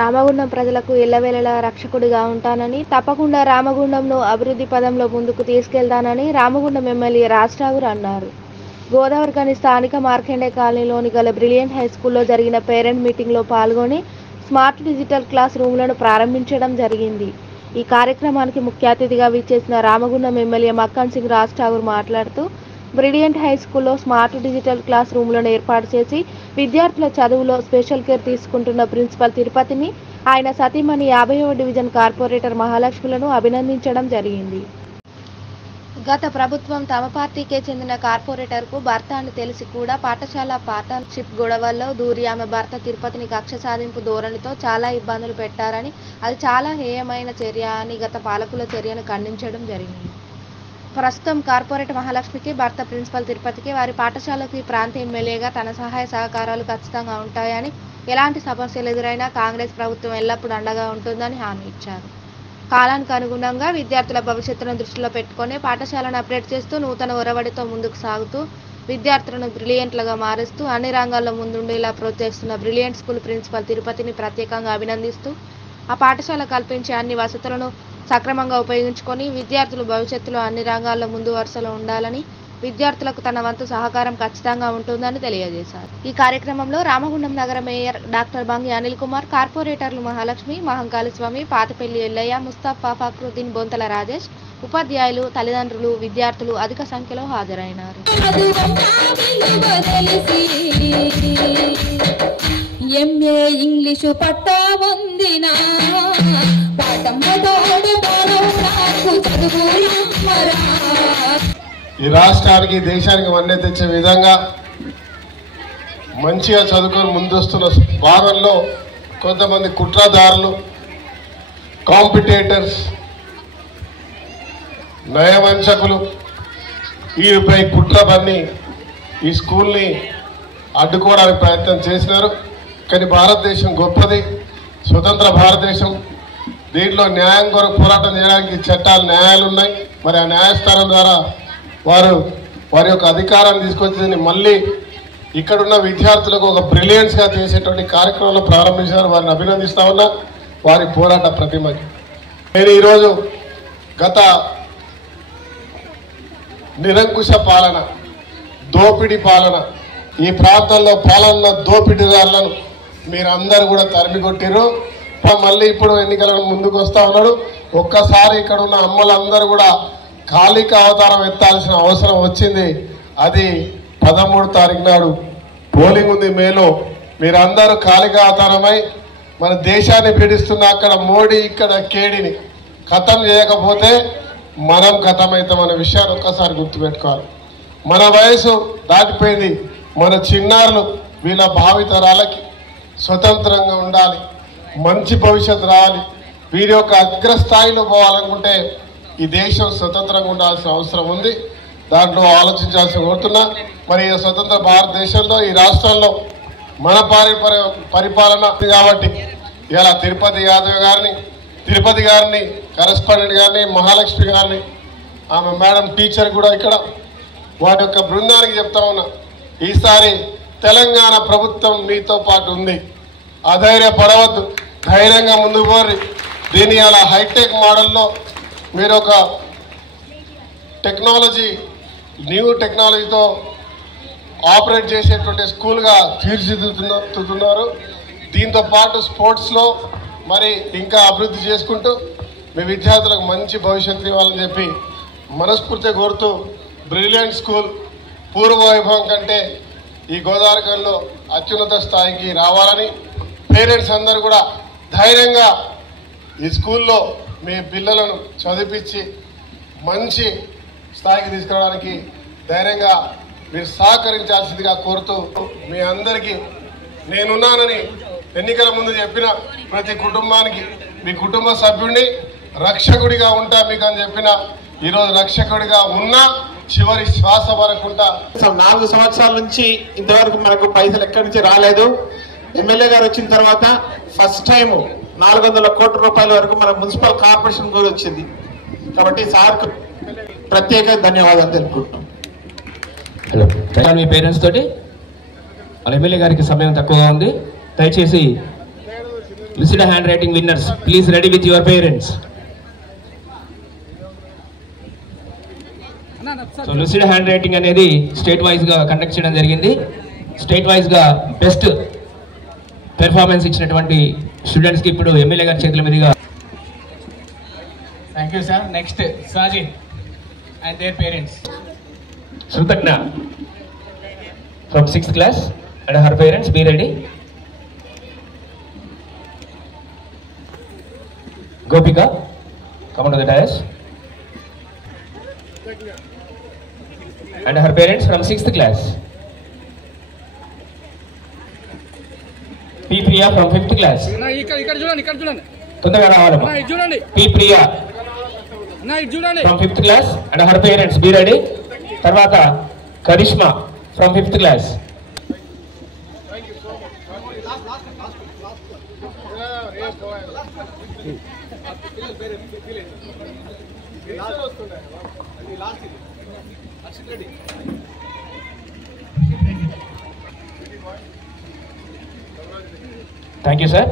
రామగుండం ప్రజలకు ఎల్లవేళలా రక్షకుడిగా ఉంటానని, తప్పకుండా రామగుండంను అభివృద్ధి పదంలో ముందుకు తీసుకెళ్తానని రామగుండం ఎమ్మెల్యే రాజ్ ఠాకూర్ అన్నారు. గోదావరిఖని స్థానిక మార్కండే కాలనీలోని గల బ్రిలియంట్ హైస్కూల్లో జరిగిన పేరెంట్ మీటింగ్లో పాల్గొని స్మార్ట్ డిజిటల్ క్లాస్ రూమ్లను ప్రారంభించడం జరిగింది. ఈ కార్యక్రమానికి ముఖ్య అతిథిగా విచ్చేసిన రామగుండం ఎమ్మెల్యే మక్కన్ సింగ్ రాజ్ ఠాకూర్ మాట్లాడుతూ, బ్రిలియంట్ హైస్కూల్లో స్మార్ట్ డిజిటల్ క్లాస్ రూమ్లను ఏర్పాటు చేసి విద్యార్థుల చదువులో స్పెషల్ కేర్ తీసుకుంటున్న ప్రిన్సిపల్ తిరుపతిని, ఆయన సతీమణి 50వ డివిజన్ కార్పొరేటర్ మహాలక్ష్మిలను అభినందించడం జరిగింది. గత ప్రభుత్వం తమ పార్టీకే చెందిన కార్పొరేటర్కు భర్త అని తెలిసి కూడా పాఠశాల పార్ట్నర్షిప్ గొడవల్లో దూరి ఆమె భర్త తిరుపతిని కక్ష సాధింపు ధోరణితో చాలా ఇబ్బందులు పెట్టారని, అది చాలా హేయమైన చర్య అని గత పాలకుల చర్యను ఖండించడం జరిగింది. ప్రస్తుతం కార్పొరేటర్ మహాలక్ష్మికి భర్త ప్రిన్సిపల్ తిరుపతికి వారి పాఠశాలకు ఈ ప్రాంత ఎమ్మెల్యేగా తన సహాయ సహకారాలు ఖచ్చితంగా ఉంటాయని, ఎలాంటి సమస్యలు ఎదురైనా కాంగ్రెస్ ప్రభుత్వం ఎల్లప్పుడూ అండగా ఉంటుందని హామీ ఇచ్చారు. కాలానికి అనుగుణంగా విద్యార్థుల భవిష్యత్తును దృష్టిలో పెట్టుకుని పాఠశాలను అప్డేట్ చేస్తూ నూతన ఒరవడితో ముందుకు సాగుతూ విద్యార్థులను బ్రిలియంట్లుగా మారుస్తూ అన్ని రంగాల్లో ముందుండేలా ప్రోత్సహిస్తున్న బ్రిలియంట్ స్కూల్ ప్రిన్సిపల్ తిరుపతిని ప్రత్యేకంగా అభినందిస్తూ, ఆ పాఠశాల కల్పించే అన్ని వసతులను సక్రమంగా ఉపయోగించుకొని విద్యార్థులు భవిష్యత్తులో అన్ని రంగాల్లో ముందు వరుసలో ఉండాలని, విద్యార్థులకు తన వంతు సహకారం ఖచ్చితంగా ఉంటుందని తెలియజేశారు. ఈ కార్యక్రమంలో రామగుండం నగర మేయర్ డాక్టర్ బంగి అనిల్ కుమార్, కార్పొరేటర్లు మహాలక్ష్మి, మహంకాళి స్వామి, పాతపల్లి ఎల్లయ్య, ముస్తాఫా, ఫక్రుద్దీన్, బొంతల రాజేష్, ఉపాధ్యాయులు, తల్లిదండ్రులు, విద్యార్థులు అధిక సంఖ్యలో హాజరైనారు. ఎంఏ ఇంగ్లీషు పట్టా పొందినా ఈ రాష్ట్రానికి దేశానికి వన్నె తెచ్చే విధంగా మంచిగా చదువుకొని ముందొస్తున్న భాగంలో కొంతమంది కుట్రదారులు, కాంపిటేటర్స్, నయవంచకులు వీరిపై కుట్ర పన్ని ఈ స్కూల్ని అడ్డుకోవడానికి ప్రయత్నం చేసినారు. కానీ భారతదేశం గొప్పది, స్వతంత్ర భారతదేశం. దీంట్లో న్యాయం కొరకు పోరాటం చేయడానికి చట్టాలు, న్యాయాలు ఉన్నాయి. మరి ఆ న్యాయస్థానం ద్వారా వారి యొక్క అధికారాన్ని తీసుకొచ్చి మళ్ళీ ఇక్కడున్న విద్యార్థులకు ఒక బ్రిలియన్స్గా చేసేటువంటి కార్యక్రమాలు ప్రారంభించారు. వారిని అభినందిస్తా ఉన్నా, వారి పోరాట ప్రతిమకి. నేను ఈరోజు గత నిరంకుశ పాలన, దోపిడీ పాలన, ఈ ప్రాంతంలో పాలన దోపిడీదారులను మీరందరూ కూడా తరిమి కొట్టిరు. మళ్ళీ ఇప్పుడు ఎన్నికలను ముందుకు వస్తూ ఉన్నాడు. ఒక్కసారి ఇక్కడ ఉన్న అమ్మలందరూ కూడా కాళిక అవతారం ఎత్తాల్సిన అవసరం వచ్చింది. అది 13 తారీఖు నాడు పోలింగ్ ఉంది మేలో. మీరందరూ కాళిక అవతారమై మన దేశాన్ని పీడిస్తున్న అక్కడ మోడీ, ఇక్కడ కేడీని ఖతం చేయకపోతే మనం ఖతమవుతామనే విషయాన్ని ఒక్కసారి గుర్తుపెట్టుకోవాలి. మన వయసు దాటిపోయింది. మన చిన్నారులు, వీళ్ళ భావితరాలకి స్వతంత్రంగా ఉండాలి, మంచి భవిష్యత్తు రావాలి. వీరి యొక్క అగ్రస్థాయిలో పోవాలనుకుంటే ఈ దేశం స్వతంత్రంగా ఉండాల్సిన అవసరం ఉంది. దాంట్లో ఆలోచించాల్సి కోరుతున్నా. మరి ఈ స్వతంత్ర భారతదేశంలో, ఈ రాష్ట్రంలో మన పరిపాలన కాబట్టి ఇలా తిరుపతి గారిని కరెస్పాండెంట్ గారిని, మహాలక్ష్మి గారిని, ఆమె మేడం టీచర్ కూడా ఇక్కడ వాటి యొక్క బృందానికి చెప్తా ఉన్నా, ఈసారి తెలంగాణ ప్రభుత్వం మీతో పాటు ఉంది. అధైర్యపడవద్దు, ధైర్యంగా ముందుకు పోర్రి. దీన్ని అలా హైటెక్ మోడల్లో మీరు ఒక న్యూ టెక్నాలజీతో ఆపరేట్ చేసేటువంటి స్కూల్గా తీర్చిదిద్దుతున్నారు. దీంతో పాటు స్పోర్ట్స్లో మరి ఇంకా అభివృద్ధి చేసుకుంటూ మీ విద్యార్థులకు మంచి భవిష్యత్తు ఇవ్వాలని చెప్పి మనస్ఫూర్తిగా కోరుతూ, బ్రిలియంట్ స్కూల్ పూర్వ వైభవం కంటే ఈ గోదావరిఖనిలో అత్యున్నత స్థాయికి రావాలని, పేరెంట్స్ అందరూ కూడా ధైర్యంగా ఈ స్కూల్లో మీ పిల్లలను చదివించి మంచి స్థాయికి తీసుకురావడానికి ధైర్యంగా మీరు సహకరించాల్సిందిగా కోరుతూ, మీ అందరికీ నేనున్నానని ఎన్నికల ముందు చెప్పిన ప్రతి కుటుంబానికి మీ కుటుంబ సభ్యుడిని రక్షకుడిగా ఉంటా మీకు అని చెప్పిన, ఈరోజు రక్షకుడిగా ఉన్నా చివరి శ్వాస వరకు ఉంటా. 4 సంవత్సరాల నుంచి ఇంతవరకు మనకు పైసలు ఎక్కడి నుంచి రాలేదు. ఎమ్మెల్యే గారు వచ్చిన తర్వాత ఫస్ట్ టైం 400 కోట్ల రూపాయల వరకు మన మున్సిపల్ కార్పొరేషన్ కూడా వచ్చింది. కాబట్టి సార్కు ప్రత్యేక ధన్యవాదాలు తెలుపుకుంటున్నాం. హలో, మీ పేరెంట్స్ తోటి వాళ్ళ ఎమ్మెల్యే గారికి సమయం తక్కువగా ఉంది. దయచేసి Lucida handwriting winners, please ready with your parents. So lucid handwriting అనేది స్టేట్ వైజ్ గా కండక్ట్ చేయడం జరిగింది. స్టేట్ వైజ్ గా బెస్ట్ పెర్ఫార్మెన్స్ ఇచ్చినటువంటి స్టూడెంట్స్ కి ఇప్పుడు ఎమ్మెల్యే గారి చేతుల మీదుగా. Thank you sir. Next Sajid and their parents. Srutagna from 6th class and her parents, be ready. Gopika, come on to the dais. And her parents from 6th class. P Priya from 5th class. ఇక్కడ చూడండి. తొందరగా రావాలమ్మా. చూడండి. P Priya from 5th class and her parents, be ready. తర్వాత Karishma from 5th class. Thank you, sir.